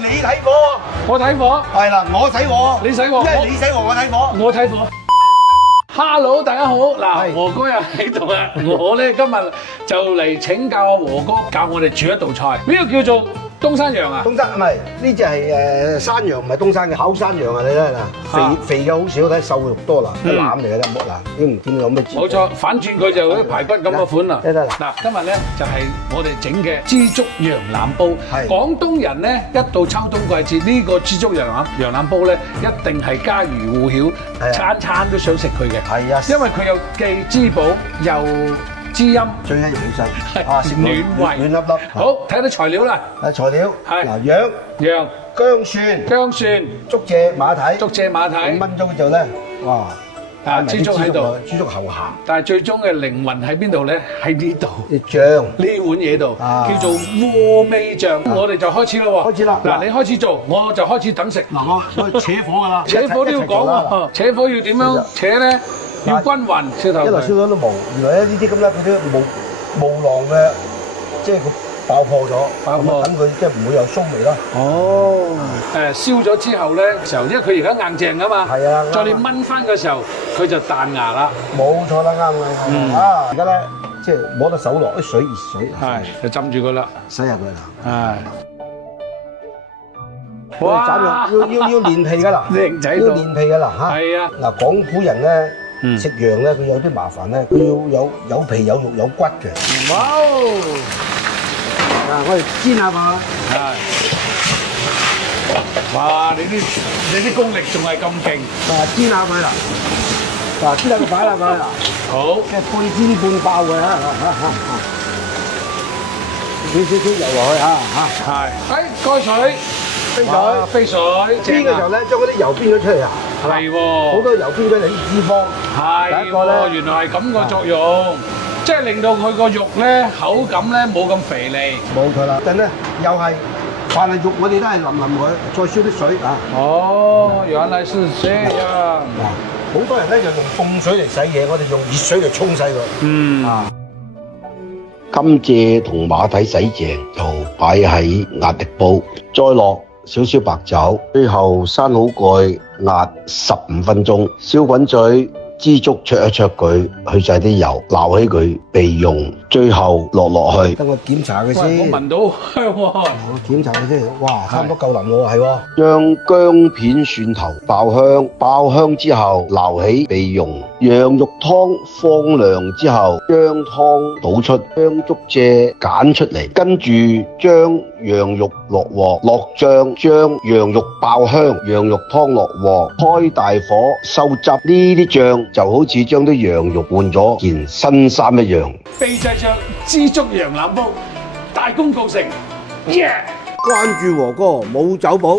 你睇火，我睇火，係啦，我睇火，你洗火，因為你睇火，我睇火。我睇火。Hello， 大家好，嗱，係和哥又喺度啦。我咧今日就嚟請教和哥教我哋煮一道菜，呢個叫做東山羊啊。東山唔係呢只係山羊，唔係東山嘅烤山羊啊！你睇嗱，肥嘅好少，睇瘦肉多啦，一攬嚟嘅啫，剝嗱，你唔見有咩？冇錯，反轉佢就好似排骨咁嘅款啦。得啦，嗱，今日咧就係我哋整嘅枝竹羊腩煲。係廣東人咧一到秋冬季節，呢個枝竹羊腩煲咧一定係家喻戶曉，係啊餐餐都想食佢嘅。係啊，因為佢又既滋補又滋陰，最緊要好細係食暖胃暖粒粒。好，睇啲材料啦。材料係嗱，羊、羊、薑蒜、薑蒜、竹蔗、馬蹄，竹蔗馬蹄，燜咗之後咧，哇！枝竹喺度，枝竹後鹹，但係最終嘅靈魂喺邊度咧？喺呢度。啲醬。呢碗嘢度啊叫做鍋味醬，我哋就開始啦喎。開始啦嗱，你開始做，我就開始等食。嗱，我扯火㗎啦，扯火都要講喎，扯火要點樣扯咧？要均勻，燒頭一路燒咗都冇。原來咧呢啲咁咧，嗰啲冇浪嘅，即係佢爆破咗，爆破咁等佢即係唔會有鬆味啦。哦，燒咗之後咧時候，因為佢而家硬淨啊嘛，係啊再你炆翻嘅時候，佢就彈牙啦。冇錯啦，啱啦。啊，而家咧即係摸得手落啲水熱水，係就浸住佢啦。洗入佢啦。係。哇！要練皮㗎啦，靚仔到要練皮㗎啦嚇。係啊。嗱，廣府人咧食羊咧，佢有啲麻煩咧，佢要有皮有肉有骨嘅。哇！嗱，我哋煎下佢。係。哇！你啲功力仲係咁勁。嗱，煎下佢啦。嗱，煎下佢擺啦佢啦。好。即係半煎半爆嘅嚇。少油落去嚇。係。蓋水。飛水。煎嘅時候咧，將嗰啲油煸咗出嚟啊。係喎。好多油煸咗嚟啲脂肪。係第一個咧，原來係咁個作用，即係令到佢個肉咧口感咧冇咁肥膩。冇錯啦。陣咧又係，凡係肉我哋都係淋佢，再燒啲水啊。哦，原來是這樣。好多人咧就用凍水嚟洗嘢，我哋用熱水嚟沖洗佢。嗯。甘蔗同馬蹄洗淨就擺喺壓力煲，再落少少白酒，最後閂好蓋壓15分鐘，燒滾水，枝竹焯一焯佢，去晒啲油，撈起佢備用，最後落去。等我檢查佢喂，先。我聞到香喎。我檢查佢先，哇，差唔多夠腍喎，係喎。將薑片、蒜頭爆香，爆香之後撈起備用。羊肉湯放涼之後，將湯倒出，將竹蔗揀出嚟，跟住將羊肉落鑊，落醬，將羊肉爆香，羊肉湯落鑊，開大火收汁。呢啲醬就好似將啲羊肉換咗件新衫一樣。秘製醬枝竹羊腩煲，大功告成，耶！關注和哥冇走寶。